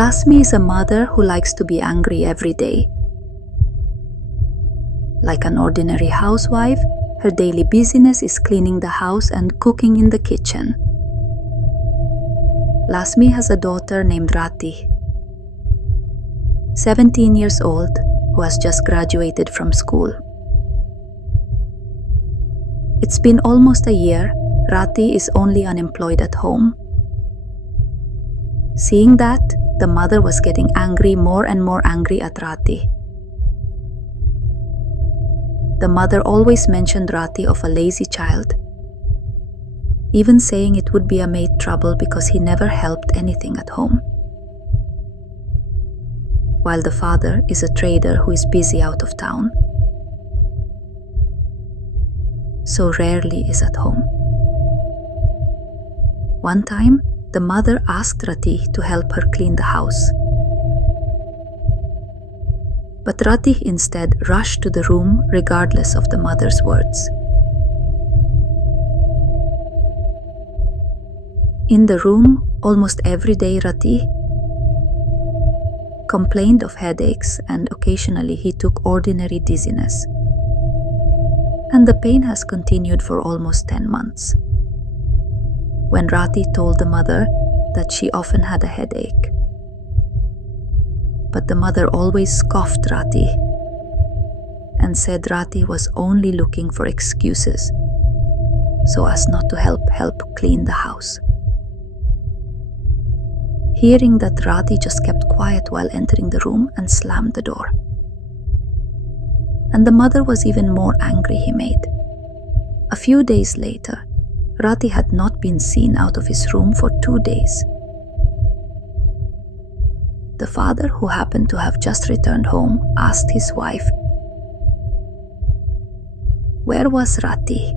Lasmi is a mother who likes to be angry every day. Like an ordinary housewife, her daily business is cleaning the house and cooking in the kitchen. Lasmi has a daughter named Ratih, 17 years old, who has just graduated from school. It's been almost a year. Ratih is only unemployed at home. Seeing that, the mother was getting angry, more and more angry at Ratih. The mother always mentioned Ratih of a lazy child, even saying it would be a maid trouble because he never helped anything at home. While the father is a trader who is busy out of town, so rarely is at home. One time, the mother asked Ratih to help her clean the house. But Ratih instead rushed to the room regardless of the mother's words. In the room, almost every day Ratih complained of headaches, and occasionally he took ordinary dizziness. And the pain has continued for almost 10 months. When Ratih told the mother that she often had a headache, but the mother always scoffed Ratih and said Ratih was only looking for excuses so as not to help clean the house. Hearing that, Ratih just kept quiet while entering the room and slammed the door. And the mother was even more angry, he made. A few days later, Ratih had not been seen out of his room for 2 days. The father, who happened to have just returned home, asked his wife, "Where was Ratih?"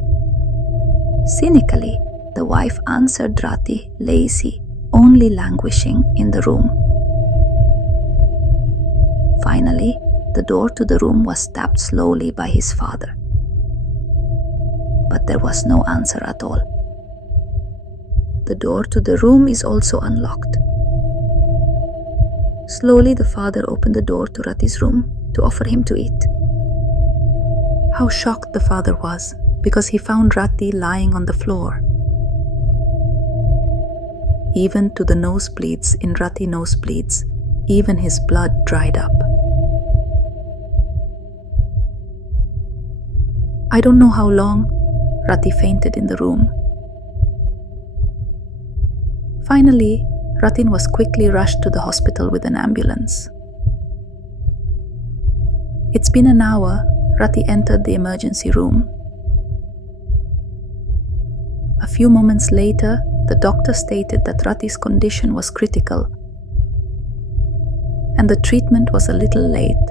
Cynically, the wife answered Ratih lazy, only languishing in the room. Finally, the door to the room was tapped slowly by his father. But there was no answer at all. The door to the room is also unlocked. Slowly, the father opened the door to Ratih's room to offer him to eat. How shocked the father was, because he found Ratih lying on the floor. Even to the nosebleeds in Ratih nosebleeds, even his blood dried up. I don't know how long Ratih fainted in the room. Finally, Ratih was quickly rushed to the hospital with an ambulance. It's been an hour. Ratih entered the emergency room. A few moments later, the doctor stated that Ratih's condition was critical and the treatment was a little late.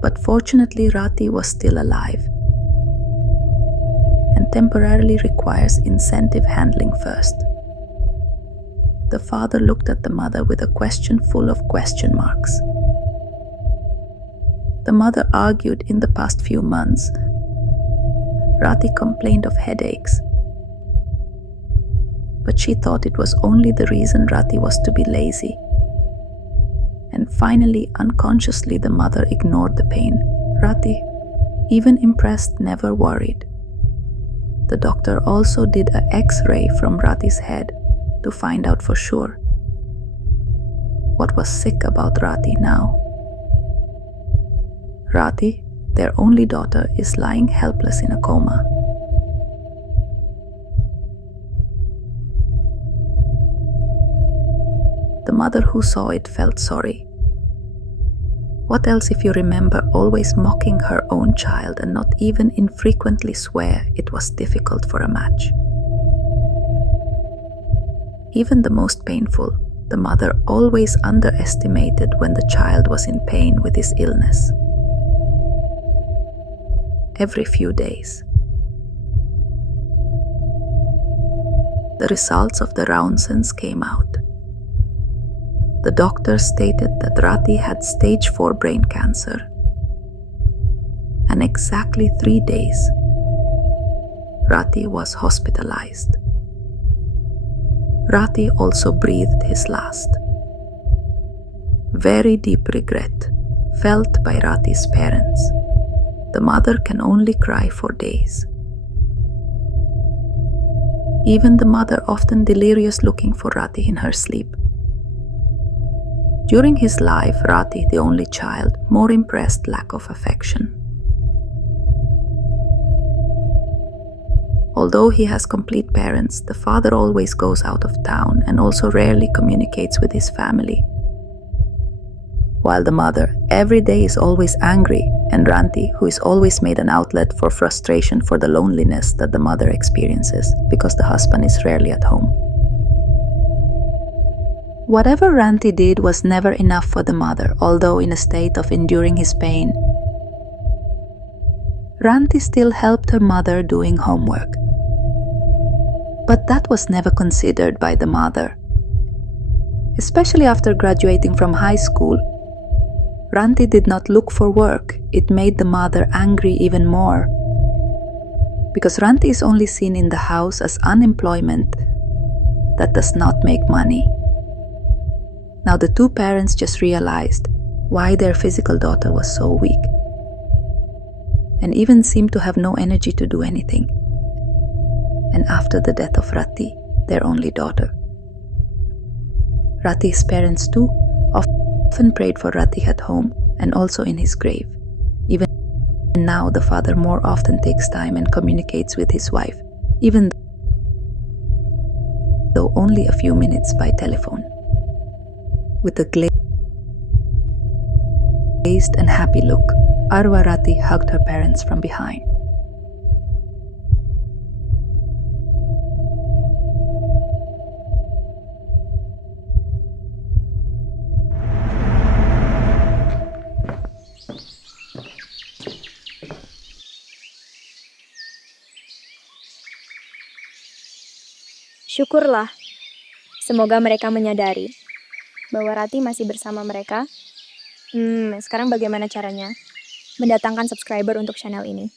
But fortunately, Ratih was still alive and temporarily requires intensive handling first. The father looked at the mother with a question full of question marks. The mother argued in the past few months. Ratih complained of headaches, but she thought it was only the reason Ratih was to be lazy. And finally, unconsciously, the mother ignored the pain. Ratih, even impressed, never worried. The doctor also did an X-ray from Ratih's head to find out for sure what was sick about Ratih now. Ratih, their only daughter, is lying helpless in a coma. The mother who saw it felt sorry. What else if you remember always mocking her own child and not even infrequently swear it was difficult for a match? Even the most painful, the mother always underestimated when the child was in pain with his illness. Every few days. The results of the Rounsons came out. The doctor stated that Ratih had stage 4 brain cancer. And exactly 3 days, Ratih was hospitalized. Ratih also breathed his last. very deep regret felt by Ratih's parents. The mother can only cry for days. Even the mother often delirious looking for Ratih in her sleep. During his life, Ratih, the only child, more impressed lack of affection. Although he has complete parents, the father always goes out of town and also rarely communicates with his family. While the mother every day is always angry, and Ratih, who is always made an outlet for frustration for the loneliness that the mother experiences because the husband is rarely at home. Whatever Ratih did was never enough for the mother, although in a state of enduring his pain. Ratih still helped her mother doing homework. But that was never considered by the mother. Especially after graduating from high school, Ratih did not look for work. It made the mother angry even more. Because Ratih is only seen in the house as unemployment that does not make money. Now the two parents just realized why their physical daughter was so weak, and even seemed to have no energy to do anything. And after the death of Ratih, their only daughter, Ratih's parents too often prayed for Ratih at home and also in his grave. Even now, the father more often takes time and communicates with his wife, even though only a few minutes by telephone. With a glazed and happy look, Arwah Ratih hugged her parents from behind. Syukurlah, semoga mereka menyadari bahwa Ratih masih bersama mereka. Sekarang bagaimana caranya mendatangkan subscriber untuk channel ini?